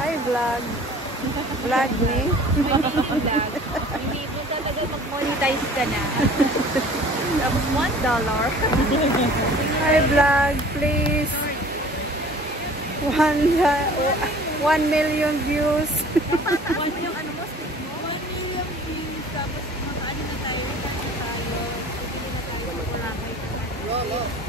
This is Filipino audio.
Hi, vlog. Vlog ni. Vlog. Hindi mo talaga mag-monetize ka na. Tapos $1. Hi, vlog. Please. 1 million views. 1 yung ano mo, stick mo? 1 million views. Tapos mag-ano na tayo, tayo. Bibili na tayo. Wala kayo.